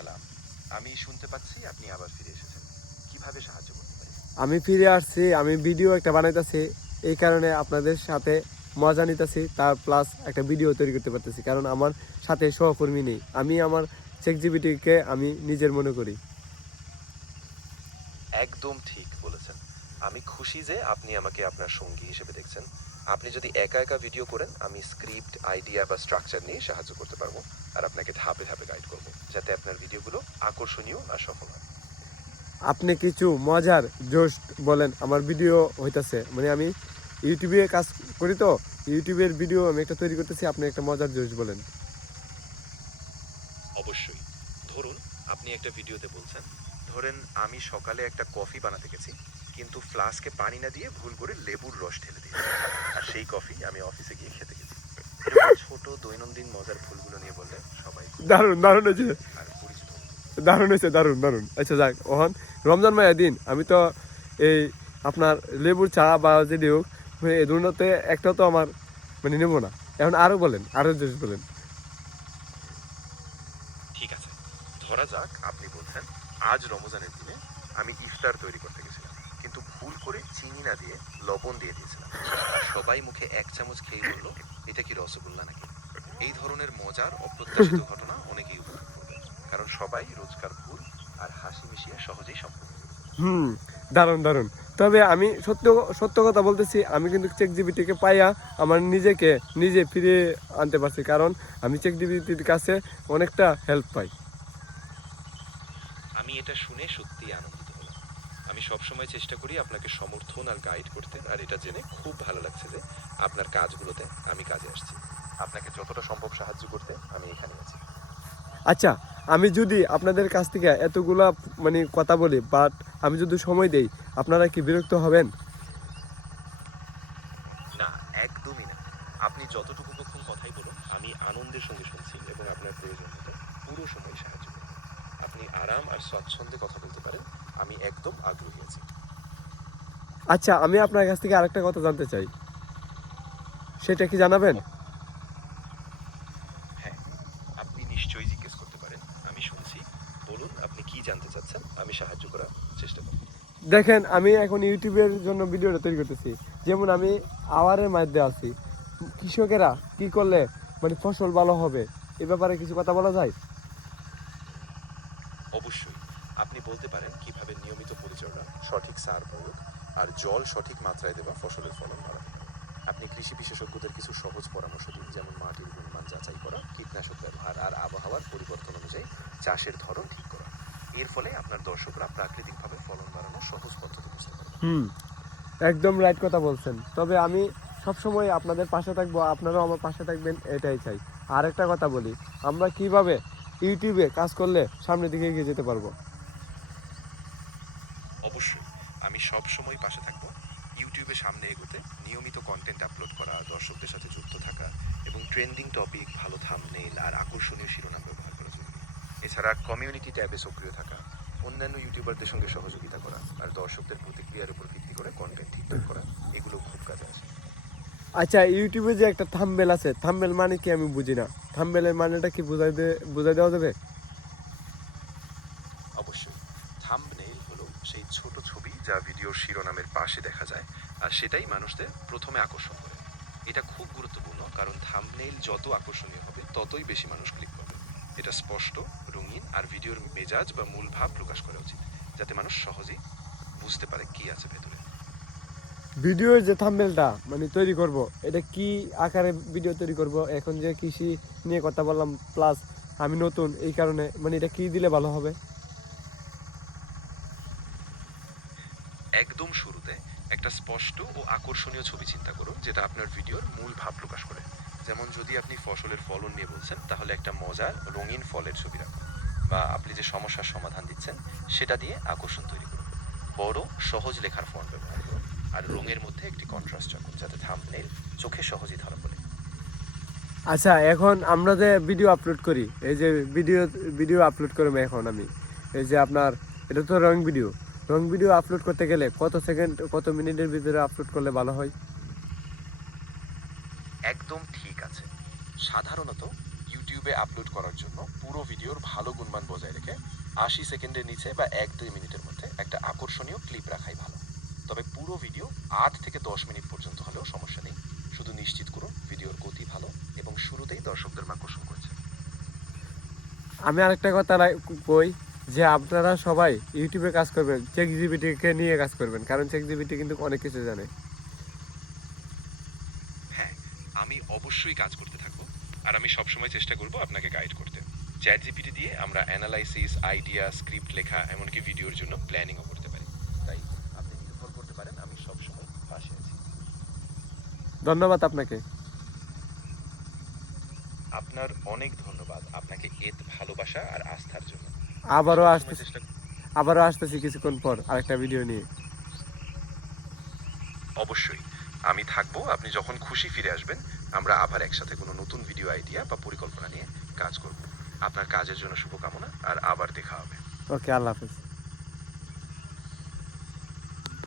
সালাম। আমি শুনতে পাচ্ছি আপনি আবার ফিরে এসেছেন। কিভাবে সাহায্য করতে পারি? আমি ফিরে আসছি, আমি ভিডিও একটা বানাইতেছি, এই কারণে আপনাদের সাথে মজা নিতেছি, তার প্লাস একটা ভিডিও তৈরি করতে পারতেছি, কারণ আমার সাথে সহকর্মী নেই। আমি আমার ChatGPT-কে আমি নিজের মনে করি। একদম ঠিক বলেছেন। আমি খুশি যে আপনি আমাকে আপনার সঙ্গী হিসেবে দেখছেন। আপনি যদি একা একা ভিডিও করেন, আমি স্ক্রিপ্ট, আইডিয়া বা স্ট্রাকচার নিয়ে সাহায্য করতে পারবো। আর আপনাকে ধাপে ধাপে গাইড করব, যাতে আপনার ভিডিওগুলো আকর্ষণীয় আর সফল হয়। আপনি কিছু মজার জোশ বলেন, আমার ভিডিও হইতাছে, মানে আমি ইউটিউবে কাজ করি, তো ইউটিউবের ভিডিও আমি একটা তৈরি করতেছি, আপনি একটা মজার জোশ বলেন। অবশ্যই। ধরুন, আপনি একটা ভিডিওতে বলছেন, ধরেন আমি সকালে একটা কফি বানাতে গেছি, কিন্তু ফ্লাস্কে পানি না দিয়ে ভুল করে লেবুর রস ঢেলে দিয়েছি। আর সেই কফি আমি অফিসে গিয়ে খেতে গেছি। এরকম ছোট দৈনন্দিন মজার ভুলগুলো নিয়ে বললে সবাই খুব দারুণ দারুণ হয়েছে, আর পরিচিত হবে। দারুণ হয়েছে, দারুণ দারুণ। আচ্ছা যাক, ওহন রমজান মায়ের দিন আমি তো এই আপনার লেবুর চা বা যদি হোক, মানে এই দুটোতে একটা তো আমার মানে নেবো না। এখন আরও বলেন, আরও জোশ বলেন। ঠিক আছে, ধরা যাক আপনি বলছেন, আজ রমজানের দিনে আমি ইফতার তৈরি করতে গেছিলাম, কিন্তু ভুল করে চিনি না দিয়ে লবণ দিয়ে দিয়েছিলাম। আর সবাই মুখে 1 চামচ খেয়ে বলল, এটা কি রসগোল্লা নাকি? এই ধরনের মজার অপ্রত্যাশিত ঘটনা অনেকেই উপভোগ করবে, কারণ সবাই রোজকার ভুল আর হাসি মিশিয়ে সহজেই সম্পর্ক গড়ে তোলে। হুম, দারুণ দারুণ। তবে আমি সত্য সত্য কথা বলতেছি, আমি কিন্তু ChatGPT-কে পাইয়া আমার নিজেকে নিজে ফিরিয়ে আনতে পারছি, কারণ আমি ChatGPT-র কাছে অনেকটা হেল্প পাই। আমি এটা শুনে সত্যিই আনন্দিত হলাম। আমি সবসময় চেষ্টা করি আপনাকে সমর্থন আর গাইড করতে, আর এটা জেনে খুব ভালো লাগছে যে আপনার কাজগুলোতে আমি কাজে আসছি। আপনাকে যতটা সম্ভব সাহায্য করতে আমি এখানে আছি। আচ্ছা, আমি যদি আপনাদের কাছ থেকে এতগুলা মানে কথা বলি, বাট আমি যদি সময় দেই, আপনারা কি বিরক্ত হবেন? না, একদমই না। আপনি যতটুকু পক্ষণ কথাই বলুন, আমি আনন্দের সঙ্গে শুনছি এবং আপনার প্রয়োজন মতো পুরো সময় সাহায্য করব। আপনি আরাম আর স্বচ্ছন্দে কথা বলতে পারেন। আমি একদম আগ্রহী আছি। আচ্ছা, আমি আপনার কাছ থেকে আরেকটা কথা জানতে চাই, সেটা কি জানাবেন? হ্যাঁ, আপনি নিশ্চয়ই জিজ্ঞেস করতে পারেন। আমি শুনছি। বলুন, আপনি কি জানতে চাচ্ছেন? আমি সাহায্য করার চেষ্টা করব। দেখেন, আমি এখন ইউটিউবের জন্য ভিডিওটা তৈরি করতেছি, যেমন আমি আওয়ারের মধ্যে আছি। কৃষকেরা কি করলে মানে ফসল ভালো হবে, এ ব্যাপারে কিছু কথা বলা যায়? অবশ্যই। আপনি বলতে পারেন কিভাবে নিয়মিত পরিচর্যা, সঠিক সার প্রয়োগ আর জল সঠিক মাত্রায় দেওয়া ফসলের ফলন বাড়াতে পারে। আপনি কৃষি বিশেষজ্ঞদের কিছু সহজ পরামর্শ দিন, যেমন মাটির গুণমান যাচাই করা, কীটনাশক ব্যবহার আর আবহাওয়ার পরিবর্তন অনুযায়ী চাষের ধরন ঠিক করা। এর ফলে আপনার দর্শকরা প্রাকৃতিকভাবে ফলন বাড়ানোর সহজ পদ্ধতি বুঝতে পারবে। হুম, একদম রাইট কথা বলছেন। তবে আমি সবসময় আপনাদের পাশে থাকবো, আপনারাও আমার পাশে থাকবেন, এটাই চাই। আর একটা কথা বলি, আমরা কিভাবে ইউটিউবে কাজ করলে সামনের দিকে এগিয়ে যেতে পারবো? অবশ্যই, আমি সব সময় পাশে থাকব। ইউটিউবে সামনে এগোতে নিয়মিত কন্টেন্ট আপলোড করা, দর্শকদের সাথে যুক্ত থাকা এবং ট্রেন্ডিং টপিক, ভালো থাম্বনেইল আর আকর্ষণীয় শিরোনাম ব্যবহার করা জরুরি। এছাড়া কমিউনিটি ট্যাবে সক্রিয় থাকা, অন্যান্য ইউটিউবারদের সঙ্গে সহযোগিতা করা আর দর্শকদের প্রতিক্রিয়ার উপর ভিত্তি করে কন্টেন্ট ঠিকঠাক করা, এগুলো খুব কাজে আসে। আচ্ছা, ইউটিউবে যে একটা থাম্বনেল আছে, থাম্বনেল মানে কি আমি বুঝি না। থাম্বনেলের মানেটা কি বুঝাই দেওয়া যাবে? অবশ্যই, থাম্বনেইল হলো সেই ছোট ছবি যা ভিডিওর শিরোনামের পাশে দেখা যায়, আর সেটাই মানুষদের প্রথমে আকর্ষণ করে। এটা খুব গুরুত্বপূর্ণ, কারণ থাম্বনেইল যত আকর্ষণীয় হবে ততই বেশি মানুষ ক্লিক করবে। এটা স্পষ্ট, রঙিন আর ভিডিওর মেজাজ বা মূল ভাব প্রকাশ করা উচিত, যাতে মানুষ সহজেই বুঝতে পারে কি আছে ভেতরে। ভিডিওর যে থাম্বনেলটা মানে তৈরি করব, এটা কি আকারে ভিডিও তৈরি করব? এখন যে কৃষি নিয়ে কথা বললাম, প্লাস আমি নতুন, এই কারণে মানে এটা কি দিলে ভালো হবে? একদম শুরুতে একটা স্পষ্ট ও আকর্ষণীয় ছবি চিন্তা করুন, যেটা আপনার ভিডিওর মূল ভাব প্রকাশ করে। যেমন যদি আপনি ফসলের ফলন নিয়ে বলছেন, তাহলে একটা মজার রঙিন ফলের ছবি রাখুন। বা আপনি যে সমস্যার সমাধান দিচ্ছেন সেটা দিয়ে আকর্ষণ তৈরি করুন। বড় সহজ লেখার ফন্ট ব্যবহার করুন। আর রঙের মধ্যে একটি কন্ট্রাস্ট রাখুন, যাতে থাম্বনেইল চোখে সহজেই ধরা পড়ে। আচ্ছা, এখন আমরা যে ভিডিও আপলোড করি, এই যে ভিডিও ভিডিও আপলোড করবো এখন আমি, এই যে আপনার এটা তো রং ভিডিও আপলোড করতে গেলে কত সেকেন্ড কত মিনিটের ভিতরে আপলোড করলে ভালো হয়? একদম ঠিক আছে। সাধারণত ইউটিউব ইউটিউবে আপলোড করার জন্য পুরো ভিডিওর ভালো গুণমান বজায় রেখে ৮০ সেকেন্ডের নিচে বা ১-২ মিনিটের মধ্যে একটা আকর্ষণীয় ক্লিপ রাখাই ভালো। তবে পুরো ভিডিও ৮ থেকে ১০ মিনিট পর্যন্ত হলেও সমস্যা নেই। শুধু নিশ্চিত করুন ভিডিওর গতি ভালো এবং শুরুতেই দর্শকদের আকর্ষণ করছে। আমি আরেকটা কথা কই যে আপনারা সবাই ইউটিউবে কাজ করবেন, ChatGPT-কে নিয়ে কাজ করবেন, কারণ ChatGPT কিন্তু অনেক কিছু জানে। হ্যাঁ, আমি অবশ্যই কাজ করতে থাকবো আর আমি সবসময় চেষ্টা করব আপনাকে গাইড করতে। চ্যাট জিপিটি দিয়ে আমরা অ্যানালাইসিস, আইডিয়া, স্ক্রিপ্ট লেখা এমনকি ভিডিওর জন্য প্ল্যানিংও করতে পারি। তাই আপনি নির্ভর করতে পারেন আমি সবসময় পাশে আছি। ধন্যবাদ আপনাকে। আপনার অনেক ধন্যবাদ আপনাকে এত ভালোবাসা আর আস্থার জন্য। আবারও সবসময় আসতেছি চেষ্টা আবারও আসতেছি কিছুক্ষণ পর আরেকটা ভিডিও নিয়ে। অবশ্যই আমি থাকবো, আপনি যখন খুশি ফিরে আসবেন আমরা আবার একসাথে কোনো নতুন ভিডিও আইডিয়া বা পরিকল্পনা নিয়ে কাজ করব। আপনার কাজের জন্য শুভকামনা আর আবার দেখা হবে। ওকে, আল্লাহ হাফেজ।